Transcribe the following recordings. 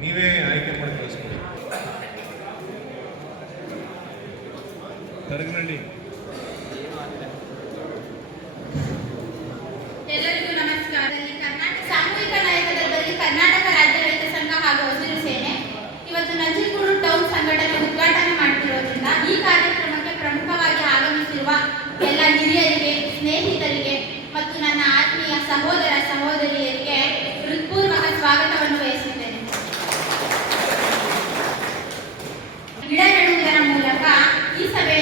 ನೀವೇ ಆಯ್ಕೆ ಮಾಡಿ ಕಳಿಸ್ಕೊಡಿ. ತರಗನಳ್ಳಿ ಎಲ್ಲರಿಗೂ ನಮಸ್ಕಾರ. ಸಾಮೂಹಿಕ ನಾಯಕರಲ್ಲಿ ಕರ್ನಾಟಕ ರಾಜ್ಯ ರೈತ ಸಂಘ ಹಾಗೂ ಹಸಿರು ಸೇನೆ ಇವತ್ತು ನಂಜನಗೂಡು ಟೌನ್ ಸಂಘಟನೆ ಉದ್ಘಾಟನೆ ಮಾಡ್ತಿರೋದ್ರಿಂದ ಈ ಕಾರ್ಯಕ್ರಮಕ್ಕೆ ಪ್ರಮುಖವಾಗಿ ಆಗಮಿಸಿರುವ ಎಲ್ಲ ಹಿರಿಯರಿಗೆ ಸ್ನೇಹಿತರಿಗೆ ಮತ್ತು ನನ್ನ ಆತ್ಮೀಯ ಸಹೋದರ ಸಹೋದರಿಯರಿಗೆ ಈ ಸಭೆಯನ್ನು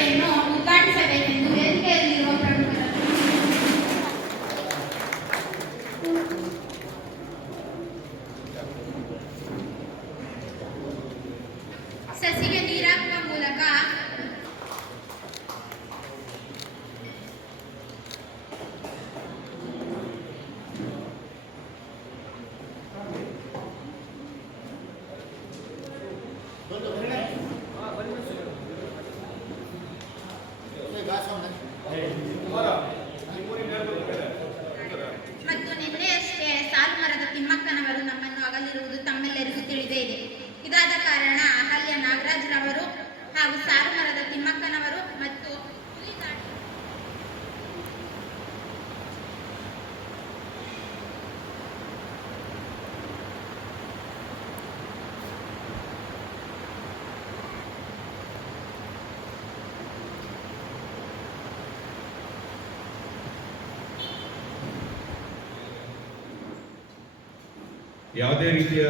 ಯಾವುದೇ ರೀತಿಯ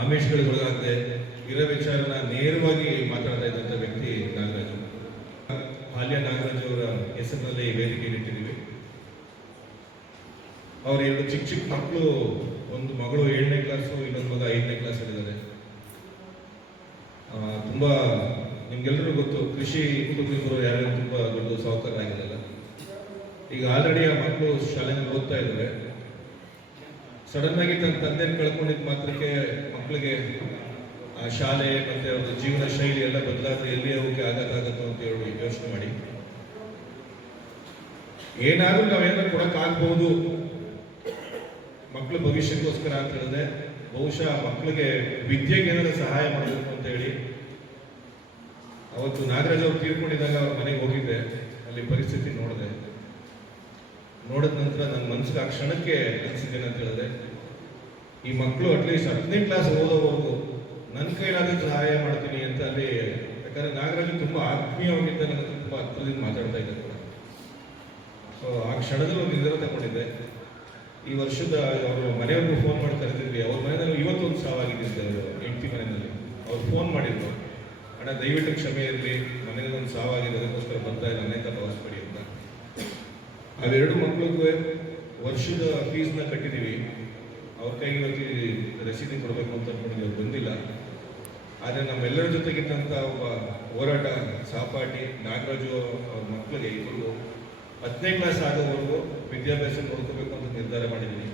ಆಮಿಷಗಳಿಗೆ ಒಳಗಾಗದೆ ಇರೋ ವಿಚಾರನ ನೇರವಾಗಿ ಮಾತಾಡ್ತಾ ಇದ್ದಂಥ ವ್ಯಕ್ತಿ ನಾಗರಾಜ್. ಹಾಲ್ಯ ನಾಗರಾಜ್ ಅವರ ಹೆಸರಿನಲ್ಲಿ ವೇದಿಕೆ ಇಟ್ಟಿದ್ದೀವಿ. ಅವ್ರ ಎರಡು ಚಿಕ್ಕ ಚಿಕ್ಕ ಮಕ್ಕಳು, ಒಂದು ಮಗಳು ಏಳನೇ ಕ್ಲಾಸು ಇನ್ನೊಂದು ಮಗ ಐದನೇ ಕ್ಲಾಸ್ ಹೇಳಿದ್ದಾರೆ ತುಂಬ ನಿಮ್ಗೆಲ್ಲರಿಗೂ ಗೊತ್ತು, ಕೃಷಿ ಕುಟುಂಬಿಕರು ಯಾರು ತುಂಬ ದೊಡ್ಡ ಸಾಹುಕಾರರಾಗಿರಲ್ಲ ಈಗ ಆಲ್ರೆಡಿ ಆ ಮಕ್ಕಳು ಶಾಲೆಗೆ ಓದ್ತಾ ಇದ್ದಾರೆ. ಸಡನ್ ಆಗಿ ತನ್ನ ತಂದೆನ ಕಳ್ಕೊಂಡಿದ್ದ ಮಾತ್ರಕ್ಕೆ ಮಕ್ಕಳಿಗೆ, ಆ ಶಾಲೆ ಮತ್ತೆ ಒಂದು ಜೀವನ ಶೈಲಿ ಎಲ್ಲ ಬದಲಾದ್ರೆ ಎಲ್ಲಿ ಅವಕ್ಕೆ ಆಘಾತ ಆಗತ್ತೋ ಅಂತ ಹೇಳಿ ಯೋಚನೆ ಮಾಡಿ. ಏನಾದ್ರೂ ನಾವೇನಾದ್ರು ಕೊಡಕ್ ಆಗ್ಬಹುದು. ಮಕ್ಕಳ ಭವಿಷ್ಯಕ್ಕೋಸ್ಕರ ಅಂತ ಹೇಳಿದ್ರೆ ಬಹುಶಃ ಮಕ್ಕಳಿಗೆ ವಿದ್ಯೆಗೆ ಏನಾದ್ರು ಸಹಾಯ ಮಾಡಬೇಕು ಅಂತ ಹೇಳಿ. ಅವತ್ತು ನಾಗರಾಜ್ ಅವ್ರು ತೀರ್ಕೊಂಡಿದ್ದಾಗ ಅವ್ರ ಮನೆಗೆ ಹೋಗಿದ್ದೆ. ಅಲ್ಲಿ ಪರಿಸ್ಥಿತಿ ನೋಡಿದೆ. ನೋಡಿದ ನಂತರ ನನ್ನ ಮನಸ್ಸಿಗೆ ಆ ಕ್ಷಣಕ್ಕೆ ಅನಿಸಿದ್ದೇನೆ ಅಂತ ಹೇಳಿದ್ರೆ, ಈ ಮಕ್ಕಳು ಅಟ್ಲೀಸ್ಟ್ ಹತ್ತನೇ ಕ್ಲಾಸ್ ಓದೋವರೆಗೂ ನನ್ನ ಕೈಲಾದ ಸಹಾಯ ಮಾಡ್ತೀನಿ ಅಂತ ಅಲ್ಲಿ, ಯಾಕಂದ್ರೆ ನಾಗರಾಜು ತುಂಬಾ ಆತ್ಮೀಯವಾಗಿದ್ದ ನನ್ನ ತುಂಬ ಹತ್ರದಿಂದ ಮಾತಾಡ್ತಾ ಇದ್ದೆ ಕೂಡ. ಸೊ ಆ ಕ್ಷಣದಲ್ಲಿ ಒಂದು ನಿರ್ಧಾರ ತಗೊಂಡಿದ್ದೆ. ಈ ವರ್ಷದ ಅವರು ಮನೆಯವ್ರಿಗೂ ಫೋನ್ ಮಾಡಿ ಕರೆದಿದ್ವಿ. ಅವ್ರ ಮನೆಯಲ್ಲಿ ಇವತ್ತೊಂದು ಸಾವಾಗಿದ್ದಿದ್ದೆ ಅವರು, ಹೆಂಡತಿ ಮನೆಯಲ್ಲಿ. ಅವ್ರು ಫೋನ್ ಮಾಡಿದ್ರು. ಅಣ್ಣ, ದಯವಿಟ್ಟು ಕ್ಷಮೆ ಇರಲಿ. ಮನೆಯಲ್ಲಿ ಒಂದು ಸಾವಾಗಿದೆ, ಅದಕ್ಕೋಸ್ಕರ ಬರ್ತಾ ಇಲ್ಲ ಅನೇಕ ಭಾವಿಸ್ಬೇಡಿ ಅವೆರಡು ಮಕ್ಕಳಿಗೂ ವರ್ಷದ ಫೀಸ್ನ ಕಟ್ಟಿದ್ದೀವಿ. ಅವ್ರ ಕೈಗೆ ಇವತ್ತು ರಸೀದಿ ಕೊಡಬೇಕು ಅಂತ ಅನ್ಕೊಂಡಿದ್ದೆ ಅವ್ರು ಬಂದಿಲ್ಲ. ಆದರೆ ನಮ್ಮೆಲ್ಲರ ಜೊತೆಗಿದ್ದಂಥ ಒಬ್ಬ ಹೋರಾಟ ಸಹಪಾಠಿ ನಾಗರಾಜು ಅವ್ರ ಮಕ್ಕಳಿಗೆ ಇಬ್ಬರು ಹತ್ತನೇ ಕ್ಲಾಸ್ ಆಗೋವರೆಗೂ ವಿದ್ಯಾಭ್ಯಾಸ ನೋಡ್ಕೋಬೇಕು ಅಂತ ನಿರ್ಧಾರ ಮಾಡಿದ್ದೀನಿ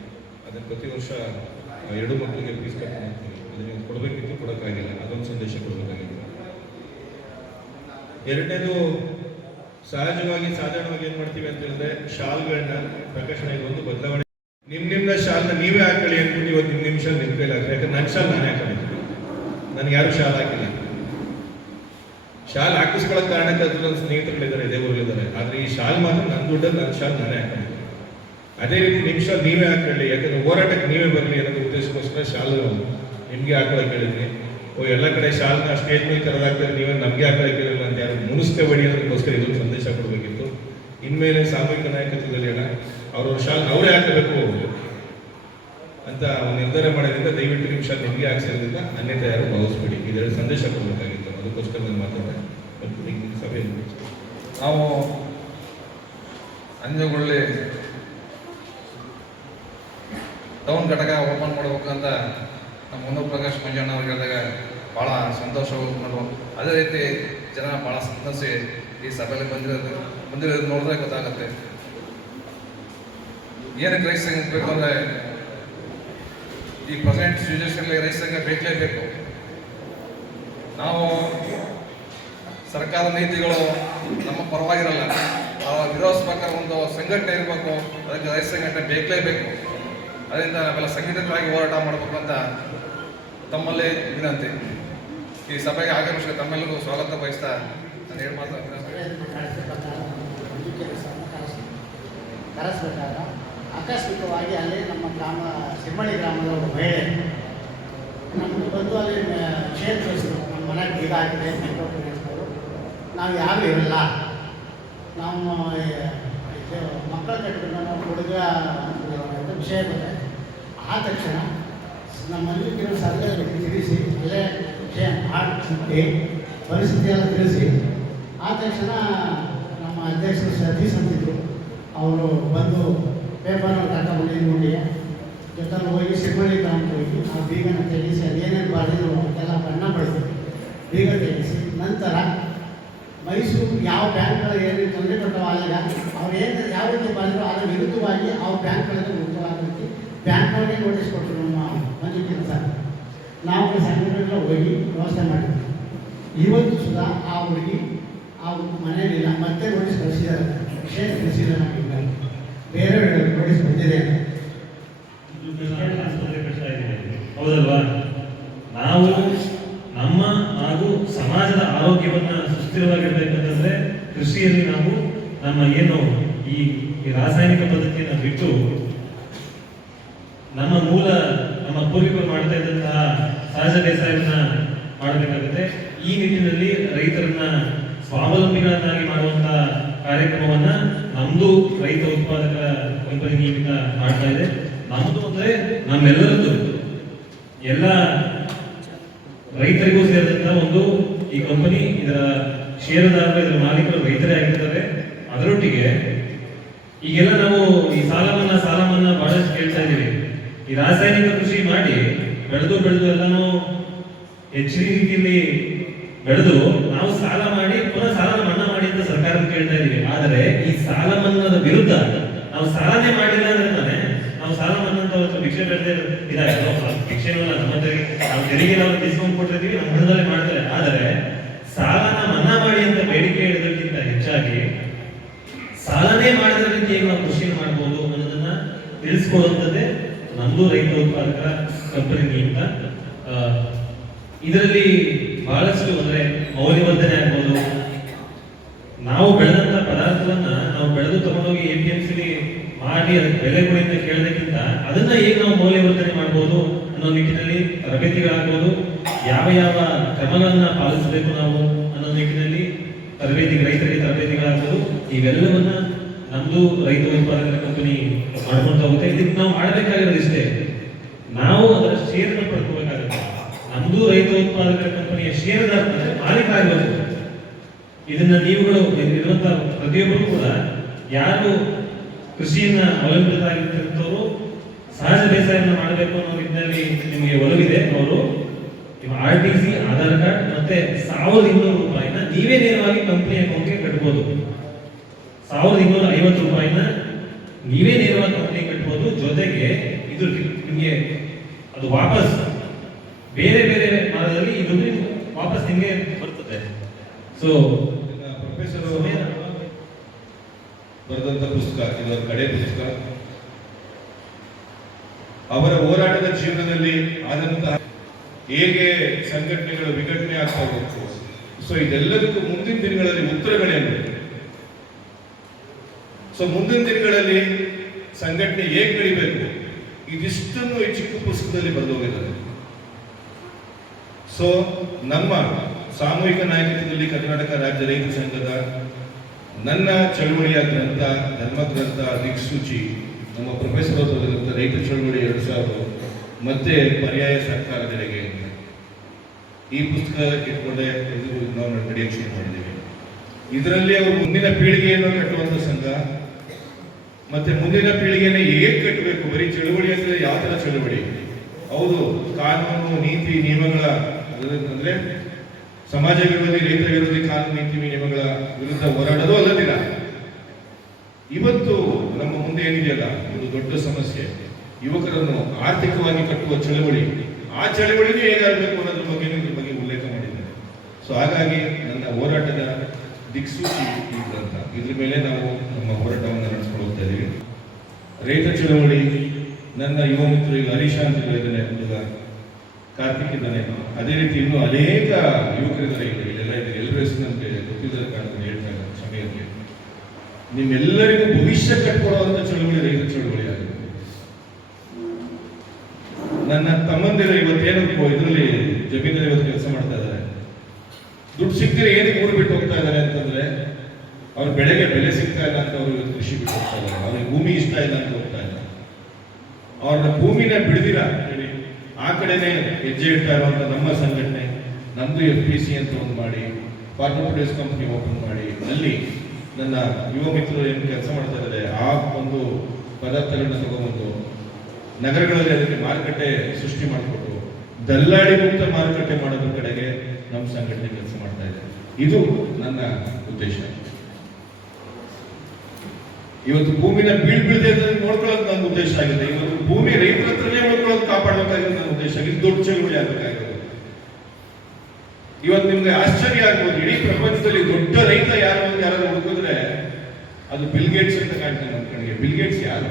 ಅದನ್ನು ಪ್ರತಿ ವರ್ಷ ಎರಡು ಮಕ್ಕಳಿಗೆ ಫೀಸ್ ಕಟ್ ಮಾಡ್ತೀನಿ ಅದನ್ನು ಕೊಡಬೇಕಿತ್ತು, ಕೊಡೋಕ್ಕಾಗಿಲ್ಲ. ಅದೊಂದು ಸಂದೇಶ ಕೊಡಬೇಕಾಗಿತ್ತು. ಎರಡನೇದು ಸಹಜವಾಗಿ ಸಾಧಾರಣವಾಗಿ ಏನ್ ಮಾಡ್ತೀವಿ ಅಂತ ಹೇಳಿದ್ರೆ ಶಾಲ್ಗಳನ್ನ ಪ್ರಕಾಶನ ಇದೊಂದು ಬದಲಾವಣೆ. ನಿಮ್ ನಿಮ್ನ ಶಾಲ್ನ ನೀವೇ ಹಾಕೊಳ್ಳಿ ಅಂತ ಇವತ್ತು ನಿಮ್ ನಿಮಿಷ ನಿಮ್ ಕೈಲಿ ಹಾಕಿ ಯಾಕಂದ್ರೆ ನನ್ನ ಶಾಲ್ ನಾನೇ ಹಾಕೊಂಡಿದ್ದೀನಿ ನನ್ಗೆ ಯಾರು ಶಾಲ್ ಹಾಕಿಲ್ಲ. ಶಾಲ್ ಹಾಕಿಸ್ಕೊಳ್ಳೋ ಕಾರಣಕ್ಕೆ ಅದು ನನ್ನ ಸ್ನೇಹಿತರುಗಳಿದ್ದಾರೆ ಇದೇ ಊರಲ್ಲಿದ್ದಾರೆ ಆದ್ರೆ ಈ ಶಾಲ್ ಮಾತ್ರ ನನ್ನ ದುಡ್ಡಲ್ಲಿ ನನ್ನ ಶಾಲ್ ನಾನೇ ಹಾಕೊಂಡಿದ್ದೀನಿ ಅದೇ ರೀತಿ ನಿಮ್ ಶಾಲ್ ನೀವೇ ಹಾಕೊಳ್ಳಿ ಯಾಕಂದ್ರೆ ಹೋರಾಟಕ್ಕೆ ನೀವೇ ಬರಲಿ ಅನ್ನೋ ಉದ್ದೇಶಕ್ಕೋಸ್ಕರ ಶಾಲ್ ನಿಮ್ಗೆ ಹಾಕೊಳ್ಳೋಕೆ ಹೇಳಿದ್ರಿ ಓ, ಎಲ್ಲ ಕಡೆ ಶಾಲ್ನ ಸ್ಟೇಜ್ ಮೇಲೆ ಕರೆದಾಗ್ತಾರೆ ನೀವೇ ನಮಗೆ ಹಾಕೊಳಕ್ ಮುನಿಸ್ತೇಬೇಡಿ ಅನ್ನೋದಕ್ಕೋಸ್ಕರ ಇದೊಂದು ಸಂದೇಶ ಕೊಡಬೇಕಿತ್ತು. ಇನ್ಮೇಲೆ ಸಾಮೂಹಿಕ ನಾಯಕತ್ವದಲ್ಲಿ ಅಲ್ಲ ಅವರು ಶಾಲ್ ಅವರೇ ಹಾಕಬೇಕು ಅಂತ ನಿರ್ಧಾರ ಮಾಡೋದ್ರಿಂದ ದಯವಿಟ್ಟು ಶಾಲ್ ನಿಮಗೆ ಹಾಕ್ಸಿರೋದ್ರಿಂದ ಅನ್ಯತೆ ಯಾರು ಭಾವಿಸ್ಬೇಡಿ. ಇದರಲ್ಲಿ ಸಂದೇಶ ಕೊಡಬೇಕಾಗಿತ್ತು. ಅದಕ್ಕೋಸ್ಕರ ನಾನು ಈ ಸಭೆಯಲ್ಲಿ. ನಾವು ಅಂಜಗೊಳ್ಳಿ ಟೌನ್ ಘಟಕ ಓಪನ್ ಮಾಡಬೇಕಂತ ನಮ್ಮ ಮನೋಪ್ರಕಾಶ್ ಮಂಜಣ್ಣ ಅವ್ರಿಗೆ ಹೇಳಿದಾಗ ಭಾಳ ಸಂತೋಷವನ್ನು ಅದೇ ರೀತಿ ಜನ ಭಾಳ ಸಂತೋಷಿ ಈ ಸಭೆಯಲ್ಲಿ ಬಂದಿರೋದು. ಬಂದಿರೋದು ನೋಡಿದ್ರೆ ಗೊತ್ತಾಗುತ್ತೆ. ಏನು ರೈತ ಸಂಘ ಬೇಕು ಅಂದರೆ ಈ ಪ್ರೆಸೆಂಟ್ ಸಿಚುವೇಶನ್ಲಿ ರೈತ ಸಂಘ ಬೇಕೇಬೇಕು ನಾವು ಸರ್ಕಾರ ನೀತಿಗಳು ನಮ್ಮ ಪರವಾಗಿರಲ್ಲ. ವಿರೋಧಿಸ್ಬೇಕಾದ್ರೆ ಒಂದು ಸಂಘಟನೆ ಇರಬೇಕು. ಅದಕ್ಕೆ ರೈತ ಸಂಘಟನೆ ಬೇಕೇಬೇಕು ಅದರಿಂದ ನಾವೆಲ್ಲ ಸಂಘಟಿತವಾಗಿ ಹೋರಾಟ ಮಾಡಬೇಕು ಅಂತ ತಮ್ಮಲ್ಲಿ ವಿನಂತಿ. ಈ ಸಭೆಗೆ ಆಗಮಿಸಿದ ತಮ್ಮೆಲ್ಲರಿಗೂ ಸ್ವಾಗತ ಬಯಸ್ತಾ ನಾನು ಏನು ಮಾತಾಡ್ತೀನಿ ಕರೆಸ್ಬೇಕಾಗ ಆಕಸ್ಮಿಕವಾಗಿ ಅಲ್ಲಿ ನಮ್ಮ ಗ್ರಾಮ ಸಿಮ್ಮಳಿ ಗ್ರಾಮದ ಒಬ್ಬ ಮಹಿಳೆ. ನಮ್ಮದು ಬಂದು ಅಲ್ಲಿ ಕ್ಷೇತ್ರ ನಮ್ಮ ಮನೆಗೆ ಇದಾಗಿದೆ ನಾವು ಯಾರು ಇರಲ್ಲ. ಇದು ಮಕ್ಕಳ ಕಟ್ಟಿಕೊಂಡು ನಾವು ಹುಡುಗ ವಿಷಯ ಗೊತ್ತಾಯ್ತು ಆ ತಕ್ಷಣ ನಮ್ಮಲ್ಲಿ ಕೆಲವು ಸಲಹೆ ತಿಳಿಸಿ, ಅಲ್ಲೇ ವಿಷಯ ಪರಿಸ್ಥಿತಿಯನ್ನು ಪರಿಸ್ಥಿತಿ ಎಲ್ಲ ತಿಳಿಸಿ. ಆ ತಕ್ಷಣ ನಮ್ಮ ಅಧ್ಯಕ್ಷರು ಸತೀಶ್ ಅಂತಿದ್ರು ಅವರು ಬಂದು ಪೇಪರ್ ತಗೊಂಡು ನೋಡಿ ಜೊತೆಲಿ ಹೋಗಿ ಸಿಬ್ಬಳ್ಳಿ ತಗೊಂಡು ಹೋಗಿ ಆ ಬೀಗನ ತೆಗೆಸಿ ಅದೇನೇನು ಬರೆದಿದ್ರು ಅದಕ್ಕೆಲ್ಲ ಬಣ್ಣ ಬಳಿದ್ರು ಬೀಗ ತೆಗೆಸಿ, ನಂತರ ಮೈಸೂರು ಯಾವ ಬ್ಯಾಂಕ್ಗಳು ಏನು ತೊಂದರೆ ಕೊಟ್ಟವ ಅಲ್ಲ ಅವ್ರು ಏನು ಯಾವ ರೀತಿ ಬರೆದ್ರು ಅದರ ವಿರುದ್ಧವಾಗಿ ಅವ್ರ ಬ್ಯಾಂಕ್ಗಳಿಗೆ ಮುಕ್ತವಾದ ರೀತಿ ಬ್ಯಾಂಕ್ಗಳಿಗೆ ನೋಟಿಸ್ ಕೊಟ್ಟರು ನಮ್ಮ ಸರ್. ನಾವು ಸಂಘಟನೆಗಳ ಹೋಗಿ ವ್ಯವಸ್ಥೆ ಮಾಡಿದ್ವಿ ಇವತ್ತು ಸುಧಾ ಆ ಹುಡುಗಿ ಆ ಮನೆಯಲ್ಲಿಲ್ಲ, ಮತ್ತೆ ನೋಟಿಸ್ ಕಳಿಸಿದ್ದಾರೆ. ಕ್ಷೇತ್ರ ಕಳಿಸಿದ್ದಾರೆ ನಮಗೆ ಬೇರೆ ನೋಟಿಸ್ ಬಂದಿದೆ ಹೌದಲ್ವಾ? ನಾವು ನಮ್ಮ ಹಾಗೂ ಸಮಾಜದ ಆರೋಗ್ಯವನ್ನು ಸುಸ್ಥಿರವಾಗಿರ್ಬೇಕಂತಂದ್ರೆ ಕೃಷಿಯಲ್ಲಿ ನಾವು ನಮ್ಮ ಏನು ಈ ರಾಸಾಯನಿಕ ಪದ್ಧತಿಯನ್ನು ಬಿಟ್ಟು ನಮ್ಮ ಮೂಲ ನಮ್ಮ ಪೂರ್ವಿಕರು ಮಾಡ್ತಾ ಇದ್ದಂತಹ ಸಹಜ ಬೇಸಾಯವನ್ನ ಮಾಡಬೇಕಾಗುತ್ತೆ. ಈ ನಿಟ್ಟಿನಲ್ಲಿ ರೈತರನ್ನ ಸ್ವಾವಲಂಬಿಗಳನ್ನಾಗಿ ಮಾಡುವಂತಹ ಕಾರ್ಯಕ್ರಮವನ್ನ ನಮ್ದು ರೈತ ಉತ್ಪಾದಕರ ಕಂಪನಿ ನಿಯಮಿತ ಮಾಡ್ತಾ ಇದೆ. ನಮ್ದು ಅಂದ್ರೆ ನಮ್ಮೆಲ್ಲರದ್ದು. ಎಲ್ಲ ರೈತರಿಗೂ ಸೇರಿದಂತ ಒಂದು ಈ ಕಂಪನಿ ಇದರ ಷೇರುದಾರರು, ಇದರ ಮಾಲೀಕರು ರೈತರೇ ಆಗಿರ್ತಾರೆ. ಅದರೊಟ್ಟಿಗೆ ಈಗೆಲ್ಲ ನಾವು ಈ ಸಾಲ ಮನ್ನಾ ಸಾಲ ಮನ್ನಾ ಬಹಳಷ್ಟು ಕೇಳ್ತಾ ಇದೀವಿ ಈ ರಾಸಾಯನಿಕ ಕೃಷಿ ಮಾಡಿ ಬೆಳೆದು ಬೆಳೆದು ಎಲ್ಲಾನು ಹೆಚ್ಚಿನ ರೀತಿಯಲ್ಲಿ ಬೆಳೆದು ನಾವು ಸಾಲ ಮಾಡಿ ಪುನಃ ಸಾಲ ಮನ್ನಾ ಮಾಡಿ ಅಂತ ಸರ್ಕಾರ ಕೇಳ್ತಾ ಇದೀವಿ. ಆದರೆ ಈ ಸಾಲ ಮನ್ನಾದ ವಿರುದ್ಧ ನಾವು ಸಾಲನೇ ಮಾಡಿಲ್ಲ ಅಂದ್ರೆ ತಾನೆ ನಾವು ಸಾಲ ಮನ್ನಾ ಅಂತ ಒಂದು ಭಿಕ್ಷೆ ಬೆಳೆದೇ ಇದಾಯ್ತು ಭಿಕ್ಷೆ ನಮ್ಮ ನಾವು ತೆರಿಗೆ ನಾವು ಡಿಸ್ಕೌಂಟ್ ಕೊಟ್ಟಿರ್ತೀವಿ ನಮ್ಮ ಹಣದಲ್ಲೇ ಮಾಡ್ತಾರೆ. ಆದರೆ ಸಾಲನ ಮನ್ನಾ ಮಾಡಿ ಅಂತ ಬೇಡಿಕೆ ಇಡೋದಕ್ಕಿಂತ ಹೆಚ್ಚಾಗಿ ಸಾಲನೇ ಮಾಡಿದ ರೀತಿಯಾಗಿ ನಾವು ಕೃಷಿ ಮಾಡ್ಬೋದು ಅನ್ನೋದನ್ನ ತಿಳಿಸ್ಕೊಡುವಂಥದ್ದೇ ನಮ್ದು ರೈತ ಉತ್ಪಾದಕರ ಕಂಪನಿ ನಿಯಮಿತ ಇದರಲ್ಲಿ ಬಹಳಷ್ಟು ಅಂದ್ರೆ ಮೌಲ್ಯವರ್ಧನೆ ಆಗ್ಬೋದು. ನಾವು ಬೆಳೆದಂತ ಪದಾರ್ಥವನ್ನ ನಾವು ಬೆಳೆದು ತಗೊಂಡೋಗಿ ಎ ಪಿ ಎಂ ಸಿ ಮಾಡಿ ಅದಕ್ಕೆ ಬೆಲೆ ಕೊಡಿ ಅಂತ ಕೇಳೋದಕ್ಕಿಂತ ಅದನ್ನ ಹೇಗೆ ನಾವು ಮೌಲ್ಯವರ್ಧನೆ ಮಾಡ್ಬೋದು ಅನ್ನೋ ನಿಟ್ಟಿನಲ್ಲಿ ತರಬೇತಿಗಳಾಗ್ಬೋದು. ಯಾವ ಯಾವ ಕ್ರಮಗಳನ್ನ ಪಾಲಿಸಬೇಕು ನಾವು ಅನ್ನೋ ನಿಟ್ಟಿನಲ್ಲಿ ತರಬೇತಿ, ರೈತರಿಗೆ ತರಬೇತಿಗಳಾಗ್ಬೋದು. ಇವೆಲ್ಲವನ್ನ ನಮ್ದು ರೈತ ಉತ್ಪಾದನೆ ಕಂಪನಿ ಮಾಡ್ಕೊಂತ ಹೋಗುತ್ತೆ. ಇದಕ್ಕೆ ನಾವು ಮಾಡಬೇಕಾಗಿರೋದು ಇಷ್ಟೇ. ನಾವು ಅದರ ಶೇರ್ನ ಪಡ್ಕೋಬೇಕಾಗುತ್ತೆ. ನಮ್ದು ರೈತ ಉತ್ಪಾದಕ ಕಂಪನಿಯ ಶೇರ್ದಾರ ಮಾಲೀಕ ಆಗಬೇಕು ಇದನ್ನ ನೀವುಗಳು ಇರುವಂತ ಪ್ರತಿಯೊಬ್ಬರು ಕೂಡ ಯಾರು ಕೃಷಿಯನ್ನ ಅವಲಂಬಿತರಾಗಿರ್ತಕ್ಕಂಥವ್ರು ಸಹಜ ಬೇಸಾಯವನ್ನು ಮಾಡಬೇಕು ಅನ್ನೋ ನಿಟ್ಟಿನಲ್ಲಿ ನಿಮಗೆ ಒಲವಿದೆ ಅವರು. R T C, Aadhaar card ಮತ್ತೆ ಸಾವಿರದ ಇನ್ನೂರು ರೂಪಾಯಿನ ನೀವೇ ನೇರವಾಗಿ ಕಂಪ್ನಿ ಅಕೌಂಟ್ಗೆ ಕಟ್ಬೋದು. ಸಾವಿರದ ಇನ್ನೂರ ಐವತ್ತು ರೂಪಾಯಿನ ನೀವೇ ನೇರವಾಗಿ ಕಂಪನಿ ಕಟ್ಬೋದು ಜೊತೆಗೆ ಇದು ನಿಮಗೆ ಅದು ವಾಪಸ್ ಬೇರೆ ಬೇರೆ ಮಾರ್ಗದಲ್ಲಿ ಇದು ವಾಪಸ್ ನಿಮಗೆ ಬರ್ತದೆ. ಸೊ ಪ್ರೊಫೆಸರ್ ಬರೆದಂತ ಪುಸ್ತಕ ಇದು ಕಡೆ ಪುಸ್ತಕ. ಅವರ ಹೋರಾಟದ ಜೀವನದಲ್ಲಿ ಆದಂತಹ ಹೇಗೆ ಸಂಘಟನೆಗಳು ವಿಘಟನೆ ಆಗ್ತಾ ಹೋಗ್ತು ಸೊ ಇದೆಲ್ಲದಕ್ಕೂ ಮುಂದಿನ ದಿನಗಳಲ್ಲಿ ಉತ್ತರಗಳೇನು? ಸೊ ಮುಂದಿನ ದಿನಗಳಲ್ಲಿ ಸಂಘಟನೆ ಹೇಗೆ ಬೆಳಿಬೇಕು? ಇದಿಷ್ಟನ್ನು ಈ ಚಿಕ್ಕ ಪುಸ್ತಕದಲ್ಲಿ ಬಂದೋಗಿದ್ದಾರೆ ಸೊ ನಮ್ಮ ಸಾಮೂಹಿಕ ನಾಯಕತ್ವದಲ್ಲಿ ಕರ್ನಾಟಕ ರಾಜ್ಯ ರೈತ ಸಂಘದ ನನ್ನ ಚಳುವಳಿಯ ಗ್ರಂಥ ಧರ್ಮ ಗ್ರಂಥ ದಿಕ್ಸೂಚಿ, ನಮ್ಮ ಪ್ರೊಫೆಸರ್ ಬರೆದಂಥ ರೈತ ಚಳುವಳಿ ಎರಡು ಸಾವಿರ ಮತ್ತೆ ಪರ್ಯಾಯ ಸರ್ಕಾರದೆಡೆಗೆ ಈ ಪುಸ್ತಕ ಇಟ್ಕೊಂಡೆ ನಾವು ನಡೆಯಕ್ಕೆ ಶುರು ಮಾಡಿದ್ದೀವಿ. ಇದರಲ್ಲಿ ಅವರು ಮುಂದಿನ ಪೀಳಿಗೆಯನ್ನು ಕಟ್ಟುವಂಥ ಸಂಘ ಮತ್ತೆ ಮುಂದಿನ ಪೀಳಿಗೆನ ಹೇಗೆ ಕಟ್ಟಬೇಕು? ಬರೀ ಚಳುವಳಿ ಅಂದ್ರೆ ಯಾವ ತರ ಚಳುವಳಿ? ಹೌದು, ಕಾನೂನು, ನೀತಿ, ನಿಯಮಗಳ ಅದರ- ಸಮಾಜ ವಿರೋಧಿ ರೈತ ವಿರೋಧಿ ಕಾನೂನು, ನೀತಿ, ನಿಯಮಗಳ ವಿರುದ್ಧ ಹೋರಾಡೋದು ಅಲ್ಲದಿಲ್ಲ ಇವತ್ತು ನಮ್ಮ ಮುಂದೆ ಏನಿದೆಯಲ್ಲ, ಒಂದು ದೊಡ್ಡ ಸಮಸ್ಯೆ. ಯುವಕರನ್ನು ಆರ್ಥಿಕವಾಗಿ ಕಟ್ಟುವ ಚಳುವಳಿ. ಆ ಚಳವಳಿನೂ ಹೇಗಾಗಬೇಕು ಅನ್ನೋದ್ರ ಬಗ್ಗೆ ಇದ್ರ ಬಗ್ಗೆ ಉಲ್ಲೇಖ ಮಾಡಿದ್ದಾರೆ ಸೊ ಹಾಗಾಗಿ ನನ್ನ ಹೋರಾಟದ ದಿಕ್ಸೂಚಿ ಗ್ರಂಥ ಇದ್ರ ಮೇಲೆ ನಾವು ನಮ್ಮ ಹೋರಾಟವನ್ನು ನಡೆಸ್ಕೊಂಡು ಹೋಗ್ತಾ ರೈತ ಚಳವಳಿ, ನನ್ನ ಯುವ ಮಿತ್ರ ಈಗ ಹರೀಶ ಅಂತ ಹೇಳಿದ್ದಾನೆ ಹುಡುಗ ಕಾರ್ತಿಕ್ ಇದ್ದಾನೆ. ಅದೇ ರೀತಿ ಇನ್ನೂ ಅನೇಕ ಯುವಕರಿದ್ದಾರೆ ಇಲ್ಲಿ ಇಲ್ಲೆಲ್ಲ ಇದ್ದಾರೆ ಎಲ್ಲರ ಹೆಸರು ನನಗೆ ಗೊತ್ತಿದ್ದಾರೆ ಕಾರಣ ಹೇಳ್ತಾ ಇರಲಿ ನಿಮ್ಮೆಲ್ಲರಿಗೂ ಭವಿಷ್ಯ ಕಟ್ಕೊಡುವಂಥ ಚಳವಳಿ ರೈತ ಚಳವಳಿ ಆಗಿದೆ. ನನ್ನ ತಮ್ಮಂದಿರು ಇವತ್ತೇನು ಇದರಲ್ಲಿ ಜಮೀನಲ್ಲಿ ಇವತ್ತು ಕೆಲಸ ಮಾಡ್ತಾ ಇದ್ದಾರೆ. ದುಡ್ಡು ಸಿಕ್ಕಿದ್ರೆ ಏನಕ್ಕೆ ಊರು ಬಿಟ್ಟು ಹೋಗ್ತಾ ಇದ್ದಾರೆ ಅಂತಂದ್ರೆ ಅವ್ರ ಬೆಳೆಗೆ ಬೆಲೆ ಸಿಗ್ತಾ ಇಲ್ಲ ಅಂತ ಅವರು ಇವತ್ತು ಕೃಷಿ ಬಿಟ್ಟು ಹೋಗ್ತಾ ಇದ್ದಾರೆ. ಅವ್ರಿಗೆ ಭೂಮಿ ಇಷ್ಟ ಇಲ್ಲ ಅಂತ ಹೋಗ್ತಾ ಇಲ್ಲ. ಅವ್ರನ್ನ ಭೂಮಿನ ಬಿಡದಿರ ಹೇಳಿ, ಆ ಕಡೆನೆ ಹೆಜ್ಜೆ ಇಡ್ತಾ ಇರುವಂತ ನಮ್ಮ ಸಂಘಟನೆ, ನಮ್ದು ಎಫ್ ಪಿ ಸಿ ಅಂತ ಒಂದು ಮಾಡಿ ಫಾರ್ಮರ್ ಪ್ರೊಡ್ಯೂಸ್ ಕಂಪ್ನಿ ಓಪನ್ ಮಾಡಿ, ಅಲ್ಲಿ ನನ್ನ ಯುವ ಮಿತ್ರರು ಏನು ಕೆಲಸ ಮಾಡ್ತಾ ಇದ್ದಾರೆ, ಆ ಒಂದು ಪದಾರ್ಥಗಳನ್ನ ತಗೊಂಡ್ಬಂದು ನಗರಗಳಲ್ಲಿ ಅದಕ್ಕೆ ಮಾರುಕಟ್ಟೆ ಸೃಷ್ಟಿ ಮಾಡಿಕೊಟ್ಟು, ದಲ್ಲಾಳಿ ಮುಕ್ತ ಮಾರುಕಟ್ಟೆ ಮಾಡೋದ್ರ ಕಡೆಗೆ ನಮ್ಮ ಸಂಘಟನೆ ಕೆಲಸ ಮಾಡ್ತಾ ಇದೆ. ಇದು ನನ್ನ ಉದ್ದೇಶ. ಇವತ್ತು ಭೂಮಿನ ಬೀಳ್ ಬೀಳದೆ ನೋಡ್ಕೊಳ್ಳೋದು ನನ್ನ ಉದ್ದೇಶ ಆಗಿದೆ. ಇವತ್ತು ಭೂಮಿ ರೈತರ ಹತ್ರನೇ ಉಳ್ಕೊಳ್ಳೋದು ಕಾಪಾಡಬೇಕಾಗಿರೋದು ನನ್ನ ಉದ್ದೇಶ ಆಗಿದೆ. ದೊಡ್ಡ ಚಳುವಳಿ ಆಗಬೇಕಾಗಿರೋದು. ಇವತ್ತು ನಿಮ್ಗೆ ಆಶ್ಚರ್ಯ ಆಗ್ಬೋದು. ಇಡೀ ಪ್ರಪಂಚದಲ್ಲಿ ದೊಡ್ಡ ರೈತ ಯಾರು ಅಂತ ಯಾರಾದ್ರೂ ಹುಡುಕಿದ್ರೆ ಅದು ಬಿಲ್ ಗೇಟ್ಸ್ ಅಂತ ಕಾಣ್ತೀನಿ ನನ್ನ ಕಡೆಗೆ ಬಿಲ್ ಗೇಟ್ಸ್ ಯಾರು?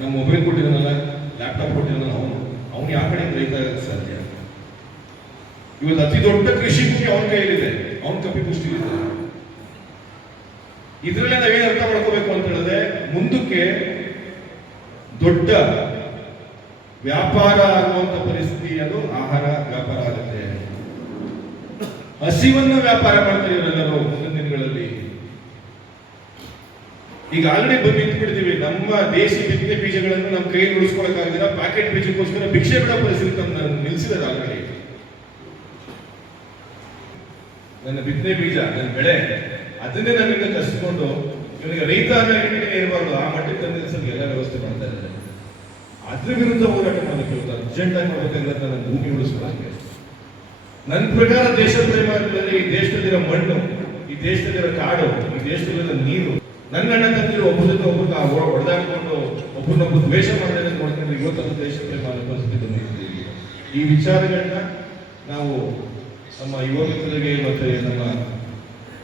ನಮ್ಮ ಮೊಬೈಲ್ ಕೊಟ್ಟಿದ್ದಾನಲ್ಲ ಲ್ಯಾಪ್ಟಾಪ್ ಕೊಟ್ಟಿದ್ದಾನಲ್ಲ ಅವನು. ಅವನು ಯಾವ ಕಡೆ ರೈತ ಸಾಧ್ಯ? ಇವತ್ತು ಅತಿ ದೊಡ್ಡ ಕೃಷಿ ಭೂಮಿ ಅವನ ಕೈಯಲ್ಲಿದೆ. ಅವನ ಕಪಿ ಪುಷ್ಟಿಲಿದೆ ಇದರಲ್ಲೇ ನಾವೇನು ಅರ್ಥ ಮಾಡ್ಕೋಬೇಕು ಅಂತ ಹೇಳಿದ್ರೆ ಮುಂದಕ್ಕೆ ದೊಡ್ಡ ವ್ಯಾಪಾರ ಆಗುವಂತ ಪರಿಸ್ಥಿತಿ ಅದು ಆಹಾರ, ವ್ಯಾಪಾರ ಆಗುತ್ತೆ. ಹಸಿವನ್ನು ವ್ಯಾಪಾರ ಮಾಡ್ತಾರೆ ಇವರೆಲ್ಲರೂ ಮುಂದಿನ ದಿನಗಳಲ್ಲಿ. ಈಗ ಆಲ್ರೆಡಿ ಬಂದು ನಿಂತ್ಬಿಡ್ತೀವಿ. ನಮ್ಮ ದೇಶಿ ಬಿತ್ತನೆ ಬೀಜಗಳನ್ನು ನಮ್ಮ ಕೈಯಲ್ಲಿ ಉಳಿಸ್ಕೊಳಕ್ಕಾಗದಿಲ್ಲ ಪ್ಯಾಕೆಟ್ ಬೀಜಕ್ಕೋಸ್ಕರ ಭಿಕ್ಷೆ ಬಿಡೋ ಪರಿಸ್ಥಿತಿ ತಂದು ನಿಲ್ಸಿದ್ದಾರೆ ಆಲ್ರೆಡಿ ನನ್ನ ಬಿತ್ತನೆ ಬೀಜ, ನನ್ನ ಬೆಳೆ. ಅದನ್ನೇ ನಮ್ಮಿಂದ ಕಸ್ಕೊಂಡು ಇವನಿಗೆ ರೈತ ಹೆಣ್ಣಿಗೆ ಇರಬಾರ್ದು. ಆ ಮಟ್ಟಕ್ಕೆ ತಂದು ನಿಲ್ಸೋಕೆ ಎಲ್ಲ ವ್ಯವಸ್ಥೆ ಮಾಡ್ತಾ ಇದ್ದಾರೆ. ಅದ್ರ ವಿರುದ್ಧ ಹೋರಾಟ ಮಾಡಲಿಕ್ಕೆ ಇವತ್ತು ಅರ್ಜೆಂಟ್ ಆಗಿ ಮಾಡ್ಬೇಕಾಗಿರೋದು ನನ್ನ ಭೂಮಿ ಉಳಿಸ್ಕೊಳಕ್ಕೆ ನನ್ನ ಪ್ರಕಾರ ದೇಶ ಪ್ರೇಮ ಈ ದೇಶದಲ್ಲಿರೋ ಮಣ್ಣು, ಈ ದೇಶದಲ್ಲಿರೋ ಕಾಡು, ಈ ದೇಶದಲ್ಲಿರೋ ನೀರು, ನನ್ನ ಅಣ್ಣ ತಂದಿರೋ ಒಬ್ಬ ಜೊತೆ ಒಬ್ಬರು ಹೊಡೆದಾಕೊಂಡು ಒಬ್ಬರನ್ನೊಬ್ಬರು ದ್ವೇಷ ಮಾಡಿದ್ರೆ ನೋಡ್ಕೊಂಡ್ರೆ ಇವತ್ತೊಂದು ದೇಶ ಪ್ರೇಮ ಅನ್ನೋ ಪರಿಸ್ಥಿತಿ ಬಂದಿದ್ದೀವಿ. ಈ ವಿಚಾರಗಳನ್ನ ನಾವು ನಮ್ಮ ಯುವ ಮಿತ್ರರಿಗೆ ಮತ್ತೆ ನಮ್ಮ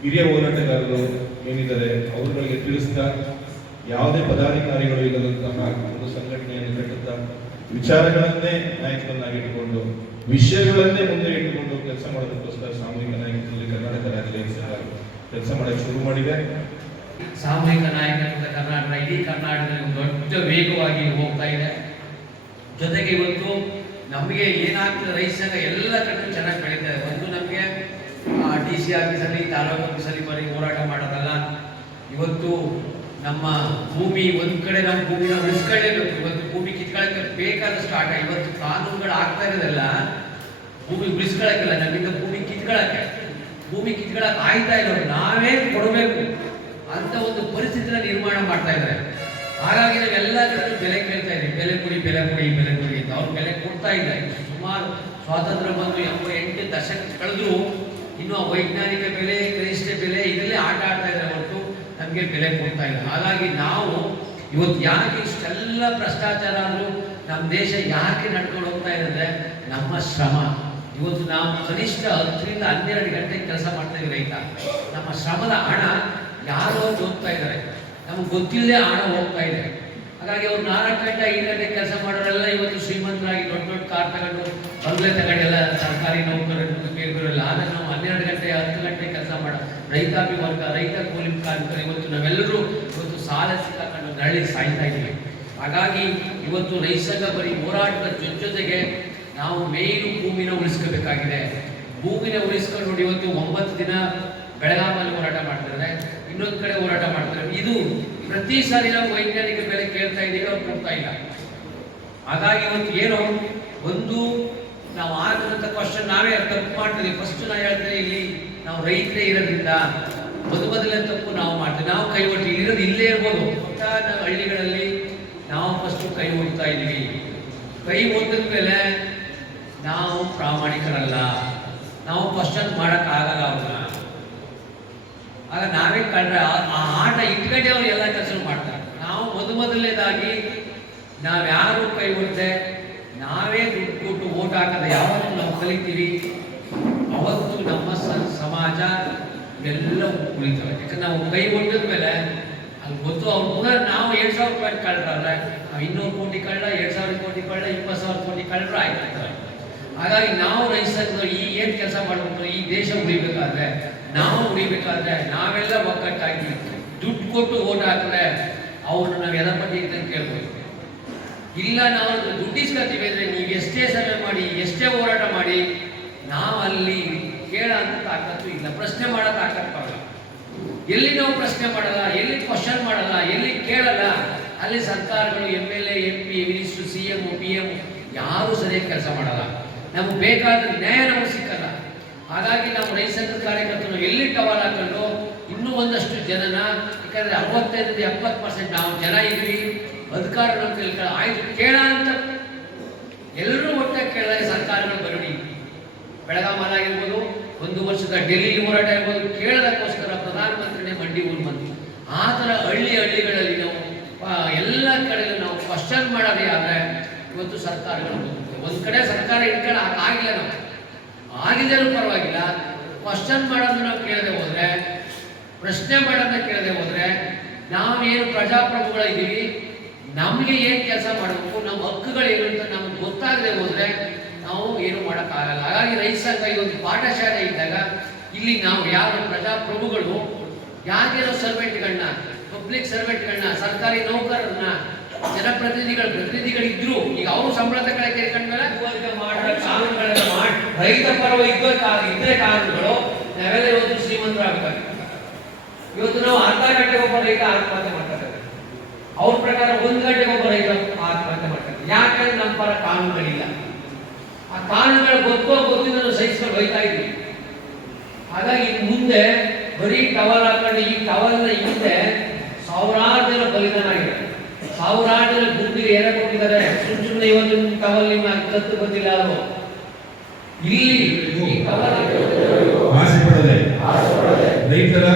ಹಿರಿಯ ಹೋರಾಟಗಾರರು ಏನಿದ್ದಾರೆ, ಅವರುಗಳಿಗೆ ತಿಳಿಸ್ತಾ ಯಾವುದೇ ಪದಾಧಿಕಾರಿಗಳು ಇಲ್ಲದಂತಹ ಒಂದು ಸಂಘಟನೆಯನ್ನು ಕಟ್ಟುತ್ತಾ ವಿಚಾರಗಳನ್ನೇ ನಾಯಕರನ್ನಾಗಿಟ್ಟುಕೊಂಡು ವಿಷಯಗಳನ್ನೇ ಮುಂದೆ ಇಟ್ಟುಕೊಂಡು ಕೆಲಸ ಮಾಡೋದಕ್ಕೋಸ್ಕರ ಸಾಮೂಹಿಕ ನಾಯಕತ್ವದಲ್ಲಿ ಕರ್ನಾಟಕ ರಾಜ್ಯ ಕೆಲಸ ಮಾಡಕ್ಕೆ ಶುರು ಮಾಡಿದೆ. ಸಾಮೂಹಿಕ ನಾಯಕತ್ವದ ಕರ್ನಾಟಕ ಇಡೀ ಕರ್ನಾಟಕದಲ್ಲಿ ದೊಡ್ಡ ವೇಗವಾಗಿ ಹೋಗ್ತಾ ಇದೆ. ಜೊತೆಗೆ ಇವತ್ತು ನಮಗೆ ಏನಾಗ್ತದೆ, ರೈತ ಎಲ್ಲ ಕಡೆ ಚೆನ್ನಾಗಿ ಬೆಳೀತಾ ಇದೆ. ಡಿ ಸಿ ಆಫೀಸಲ್ಲಿ, ತಾಲೂಕು ಆಫೀಸಲ್ಲಿ ಬರೀ ಹೋರಾಟ ಮಾಡೋದಲ್ಲ. ಇವತ್ತು ನಮ್ಮ ಭೂಮಿ, ಒಂದು ಕಡೆ ನಮ್ಮ ಭೂಮಿನ ಉಳಿಸ್ಕೊಳ್ಳೇಬೇಕು. ಇವತ್ತು ಭೂಮಿ ಕಿತ್ಕೊಳ್ಳೋಕೆ ಬೇಕಾದಷ್ಟು ಆಟ ಇವತ್ತು ಕಾನೂನುಗಳು ಆಗ್ತಾ ಇರೋದಲ್ಲ ಭೂಮಿ ಉಳಿಸ್ಕೊಳಕ್ಕಿಲ್ಲ ನಮ್ಮಿಂದ ಭೂಮಿ ಕಿತ್ಕೊಳಕ್ಕೆ ಭೂಮಿ ಕಿತ್ಕೊಳಕ್ಕೆ ಆಯ್ತಾ ಇಲ್ಲ ನಾವೇ ಕೊಡಬೇಕು. ಅಂತ ಒಂದು ಪರಿಸ್ಥಿತಿನ ನಿರ್ಮಾಣ ಮಾಡ್ತಾ ಇದ್ದಾರೆ. ಹಾಗಾಗಿ ನಾವೆಲ್ಲ ಕಡೆ ಬೆಲೆ ಕೇಳ್ತಾ ಇದ್ದೀವಿ. ಬೆಲೆ ಕೊಡಿ ಬೆಲೆ ಕೊಡಿ ಬೆಲೆ ಕೊಡಿ ಅಂತ. ಅವ್ರು ಬೆಲೆ ಕೊಡ್ತಾ ಇಲ್ಲ ಸುಮಾರು ಸ್ವಾತಂತ್ರ್ಯ ಬಂದು ಎಂಬ ಎಂಟು ದಶಕ ಕಳೆದ್ರು ಇನ್ನು ವೈಜ್ಞಾನಿಕ ಬೆಲೆ, ಕನಿಷ್ಠ ಬೆಲೆ ಇದರಲ್ಲೇ ಆಟ ಆಡ್ತಾ ಇದ್ದಾರೆ ಹೊರತು ನಮಗೆ ಬೆಲೆ ಕೊಡ್ತಾ ಇಲ್ಲ. ಹಾಗಾಗಿ ನಾವು ಇವತ್ತು ಯಾಕೆ ಇಷ್ಟೆಲ್ಲ ಭ್ರಷ್ಟಾಚಾರ ಆದರೂ ನಮ್ಮ ದೇಶ ಯಾಕೆ ನಡ್ಕೊಂಡು ಹೋಗ್ತಾ ಇದೆ ನಮ್ಮ ಶ್ರಮ. ಇವತ್ತು ನಾವು ಕನಿಷ್ಠ ಹತ್ತರಿಂದ ಹನ್ನೆರಡು ಗಂಟೆ ಕೆಲಸ ಮಾಡ್ತಾ ಇದ್ದೀವಿ ರೈತ. ನಮ್ಮ ಶ್ರಮದ ಹಣ ಯಾರೋ ಹೋಗ್ತಾ ಇದ್ದಾರೆ. ನಮಗೆ ಗೊತ್ತಿಲ್ಲದೆ ಹಣ ಹೋಗ್ತಾ ಇದೆ. ಹಾಗಾಗಿ ಅವ್ರು ನಾಲ್ಕು ಗಂಟೆ, ಐದು ಗಂಟೆ ಕೆಲಸ ಮಾಡೋರೆಲ್ಲ ಇವತ್ತು ಶ್ರೀಮಂತರಾಗಿ ದೊಡ್ಡ ದೊಡ್ಡ ಕಾರ್ ತಗೊಂಡು ಬಂಗ್ಲೆ ತಗೊಂಡು ಎಲ್ಲ ಸರ್ಕಾರಿ ನೌಕರರು ಆದ್ರೆ ಆದರೆ ನಾವು ಹನ್ನೆರಡು ಗಂಟೆ, ಹತ್ತು ಗಂಟೆ ಕೆಲಸ ಮಾಡೋ ರೈತಾಪಿ ವರ್ಗ, ರೈತ ಕೂಲಿ ಕಾರ್ಮಿಕರು, ಇವತ್ತು ನಾವೆಲ್ಲರೂ ಇವತ್ತು ಸಾಲ ಸಿಕ್ಕಾಕೊಂಡು ನರಳಿ ಸಾಯ್ತಾ ಇದ್ದೀವಿ. ಹಾಗಾಗಿ ಇವತ್ತು ಸಂಘ ಬರೀ ಹೋರಾಟದ ಜೊತೆ ಜೊತೆಗೆ ನಾವು ಮೇಯ್ನು ಭೂಮಿನ ಉಳಿಸ್ಕೋಬೇಕಾಗಿದೆ. ಭೂಮಿನ ಉಳಿಸ್ಕೊಂಡು ನೋಡಿ, ಇವತ್ತು ಒಂಬತ್ತು ದಿನ ಬೆಳಗಾಮಲ್ಲಿ ಹೋರಾಟ ಮಾಡ್ತಾರೆ ಇನ್ನೊಂದು ಕಡೆ ಹೋರಾಟ ಮಾಡ್ತಾರೆ ಇದು ಪ್ರತಿ ಸಾರಿ ನಾವು ವೈಜ್ಞಾನಿಕ ಬೆಲೆ ಕೇಳ್ತಾ ಇದ್ದೀವಿ ಅವ್ರು ಕೊಡ್ತಾ ಇಲ್ಲ. ಹಾಗಾಗಿ ಇವತ್ತು ಏನು? ಒಂದು ನಾವು ಆಗಿರೋಂಥ ಕ್ವಶನ್ ನಾವೇ ತಪ್ಪು ಮಾಡ್ತೀವಿ. ಫಸ್ಟ್ ನಾ ಹೇಳ್ತೀನಿ ಇಲ್ಲಿ, ನಾವು ರೈತರೇ ಇರೋದ್ರಿಂದ ಮೊದ ತಪ್ಪು ನಾವು ಮಾಡ್ತೀವಿ. ನಾವು ಕೈ ಒಟ್ಟು ಇರೋದು ಇಲ್ಲೇ ಇರ್ಬೋದು. ಒಟ್ಟ ನ- ಹಳ್ಳಿಗಳಲ್ಲಿ ನಾವು ಫಸ್ಟ್ ಕೈ ಓಡ್ತಾ ಇದ್ದೀವಿ. ಕೈ ಓದಿದ ಮೇಲೆ ನಾವು ಪ್ರಾಮಾಣಿಕರಲ್ಲ. ನಾವು ಕ್ವಶನ್ ಮಾಡೋಕ್ಕಾಗಲ್ಲ ಅವ್ರನ್ನ. ಆಗ ನಾವೇ ಕಂಡ್ರೆ ಆ- ಆ ಆಟ ಇಟ್ಕೊಂಡೆ ಅವ್ರು ಎಲ್ಲ ಕೆಲಸ ಮಾಡ್ತಾರೆ. ನಾವು ಮೊದ ಮೊದಲನೇದಾಗಿ ನಾವ್ಯಾರು ಕೈ ಹೊಡ್ದೆ ನಾವೇ ದುಡ್ಡು ಕೊಟ್ಟು ಓಟ್ ಹಾಕದ ಯಾವತ್ತು ನಾವು ಕಲಿತೀವಿ? ಅವತ್ತು ನಮ್ಮ ಸಮಾಜ ಎಲ್ಲ ಉಳಿತವೆ ಯಾಕಂದ್ರೆ ನಾವು ಕೈ ಮೇಲೆ ಅಲ್ಲಿ ಗೊತ್ತು, ಅವ್ರು ಪುನಃ ನಾವು ಎರಡು ಸಾವಿರ ರೂಪಾಯಿ ಕಳ್ರಲ್ಲ. ನಾವು ಇನ್ನೂರು ಕೋಟಿ ಕಳ್ಳ ಎರಡು ಸಾವಿರ ಕೋಟಿ ಕಳ್ಳ ಇಪ್ಪತ್ತು ಸಾವಿರ ಕೋಟಿ ಕಳ್ಳರು ಆಯ್ತು ಹಾಗಾಗಿ ನಾವು ರೈತರು ಈ ಏನು ಕೆಲಸ ಮಾಡಬೇಕು ಈ ದೇಶ ಉಳಿಬೇಕಾದ್ರೆ, ನಾವು ಉಳಿಬೇಕಾದ್ರೆ ನಾವೆಲ್ಲ ಒಕ್ಕಟ್ಟಾಗಿ ದುಡ್ಡು ಕೊಟ್ಟು ಓಟ್ ಹಾಕಿದ್ರೆ ಅವ್ರನ್ನ ನಾವು ಎದ ಬಗ್ಗೆ ಕೇಳ್ಬೋದು. ಇಲ್ಲ, ನಾವು ದುಡ್ಡಿಸ್ಕೊಳ್ತೀವಿ ಅಂದರೆ ನೀವು ಎಷ್ಟೇ ಸಮಯ ಮಾಡಿ, ಎಷ್ಟೇ ಹೋರಾಟ ಮಾಡಿ ನಾವು ಅಲ್ಲಿ ಕೇಳ ಅಂತ ತಾಕತ್ತು ಇಲ್ಲ, ಪ್ರಶ್ನೆ ಮಾಡೋ ತಾಕತ್ತು ಬರಲ್ಲ. ಎಲ್ಲಿ ನಾವು ಪ್ರಶ್ನೆ ಮಾಡಲ್ಲ, ಎಲ್ಲಿ ಕ್ವಶನ್ ಮಾಡಲ್ಲ, ಎಲ್ಲಿ ಕೇಳಲ್ಲ, ಅಲ್ಲಿ ಸರ್ಕಾರಗಳು M L A M P minister C M P M ಯಾರೂ ಸರಿಯಾಗಿ ಕೆಲಸ ಮಾಡಲ್ಲ. ನಮಗೆ ಬೇಕಾದ ನ್ಯಾಯ ನಮಗೆ ಸಿಕ್ಕಲ್ಲ. ಹಾಗಾಗಿ ನಾವು ರೈತ ಕಾರ್ಯಕರ್ತರು ಎಲ್ಲಿ ಟವಲ್ ಹಾಕೊಂಡು ಇನ್ನೂ ಒಂದಷ್ಟು ಜನನ, ಯಾಕಂದರೆ ಅರವತ್ತೈದರಿಂದ ಎಪ್ಪತ್ತು ಪರ್ಸೆಂಟ್ ನಾವು ಜನ ಇದ್ವಿ. ಅಧಿಕಾರ ಅಂತ ಕೈಲಿ ಆಯ್ತು ಕೇಳ ಅಂತ ಎಲ್ಲರೂ ಒಟ್ಟಾಗಿ ಕೇಳಿದಾಗ ಸರ್ಕಾರಗಳು ಬರಡಿ ಬೆಳಗಾಮಲ್ಲಿ ಆಗಿರ್ಬೋದು, ಒಂದು ವರ್ಷದ ಡೆಲ್ಲಿ ಹೋರಾಟ ಇರ್ಬೋದು ಕೇಳೋದಕ್ಕೋಸ್ಕರ ಪ್ರಧಾನಮಂತ್ರಿನೇ ಮಂಡಿ ಊರು ಬಂತು ಆ ಥರ ಹಳ್ಳಿ ಹಳ್ಳಿಗಳಲ್ಲಿ ನಾವು ಎಲ್ಲ ಕಡೆ ನಾವು ಕ್ವಶನ್ ಮಾಡೋದೇ ಆದರೆ ಇವತ್ತು ಸರ್ಕಾರಗಳು ಒಂದು ಕಡೆ ಸರ್ಕಾರ ಇಟ್ಕೊಂಡು ಆಗಿಲ್ಲ ನಾವು. ಆಗಿದ್ದರೂ ಪರವಾಗಿಲ್ಲ. ಕ್ವಶನ್ ಮಾಡೋದನ್ನ ನಾವು ಕೇಳದೆ ಹೋದರೆ, ಪ್ರಶ್ನೆ ಮಾಡೋದನ್ನ ಕೇಳದೆ ಹೋದರೆ, ನಾವೇನು ಪ್ರಜಾಪ್ರಭುಗಳಿದ್ದೀವಿ ನಮಗೆ ಏನ್ ಕೆಲಸ ಮಾಡಬೇಕು? ನಮ್ಮ ಹಕ್ಕುಗಳು ಅಂತ ನಮ್ಗೆ ಗೊತ್ತಾಗದೆ ಹೋದ್ರೆ ನಾವು ಏನು ಮಾಡೋಕ್ಕಾಗಲ್ಲ. ಹಾಗಾಗಿ ರೈತ ಸಂಘ ಒಂದು ಪಾಠಶಾಲೆ ಇದ್ದಾಗ ಇಲ್ಲಿ ನಾವು ಯಾರು ಪ್ರಜಾಪ್ರಭುಗಳು ಯಾರಿರೋ ಸರ್ವೆಂಟ್ಗಳನ್ನ ಪಬ್ಲಿಕ್ ಸರ್ವೆಂಟ್ಗಳನ್ನ ಸರ್ಕಾರಿ ನೌಕರರನ್ನ ಜನಪ್ರತಿನಿಧಿಗಳ ಪ್ರತಿನಿಧಿಗಳಿದ್ರು ಈಗ ಅವರು ಸಂಬಳ ತಗೊಳಕ್ಕೆ ಮಾಡೋ. ರೈತ ಪರವ ಇದ್ದ ಇದ್ರೆ ಕಾನೂನುಗಳು ನಾವೆಲ್ಲ ಇವತ್ತು ಶ್ರೀಮಂತರಾಗಬೇಕು ಇವತ್ತು ನಾವು ಅರ್ಧ ಗಂಟೆ ಒಬ್ಬ ರೈತ ಆತ್ಮಹತ್ಯೆ ಅವ್ರ ಪ್ರಕಾರ ಒಂದು ಗಂಟೆ ಒಬ್ಬ ರೈತ ಆತ್ಮಹತ್ಯೆ ಮಾಡ್ತಾರೆ ಯಾಕಂದ್ರೆ ನಮ್ಮ ಪರ ಕಾನೂನುಗಳಿಲ್ಲ. ಆ ಕಾನೂನುಗಳು ಗೊತ್ತೋ ಗೊತ್ತಿಲ್ಲ ನಾವು ಸಹಿಸ್ಕೊಂಡು ಹೋಯ್ತಾ ಇದ್ವಿ. ಹಾಗಾಗಿ ಮುಂದೆ ಬರೀ ಟವಲ್ ಹಾಕೊಂಡು ಈ ಟವಲ್ನ ಹಿಂದೆ ಸಾವಿರಾರು ಜನ ಬಲಿದಾನ ಆಗಿದೆ ಸಾವಿರಾರು ಜನ ಗುಂಪಿಗೆ ಏನ ಕೊಟ್ಟಿದ್ದಾರೆ ಸುಮ್ ಸುಮ್ಮನೆ ಇವತ್ತು ಟವಲ್ ನಿಮ್ಮ ದತ್ತು ಗೊತ್ತಿಲ್ಲ ಅದು. ಇಲ್ಲಿ ಈ ಟವಲ್ ಆಸೆ ಪಡದೆ. ರೈತರ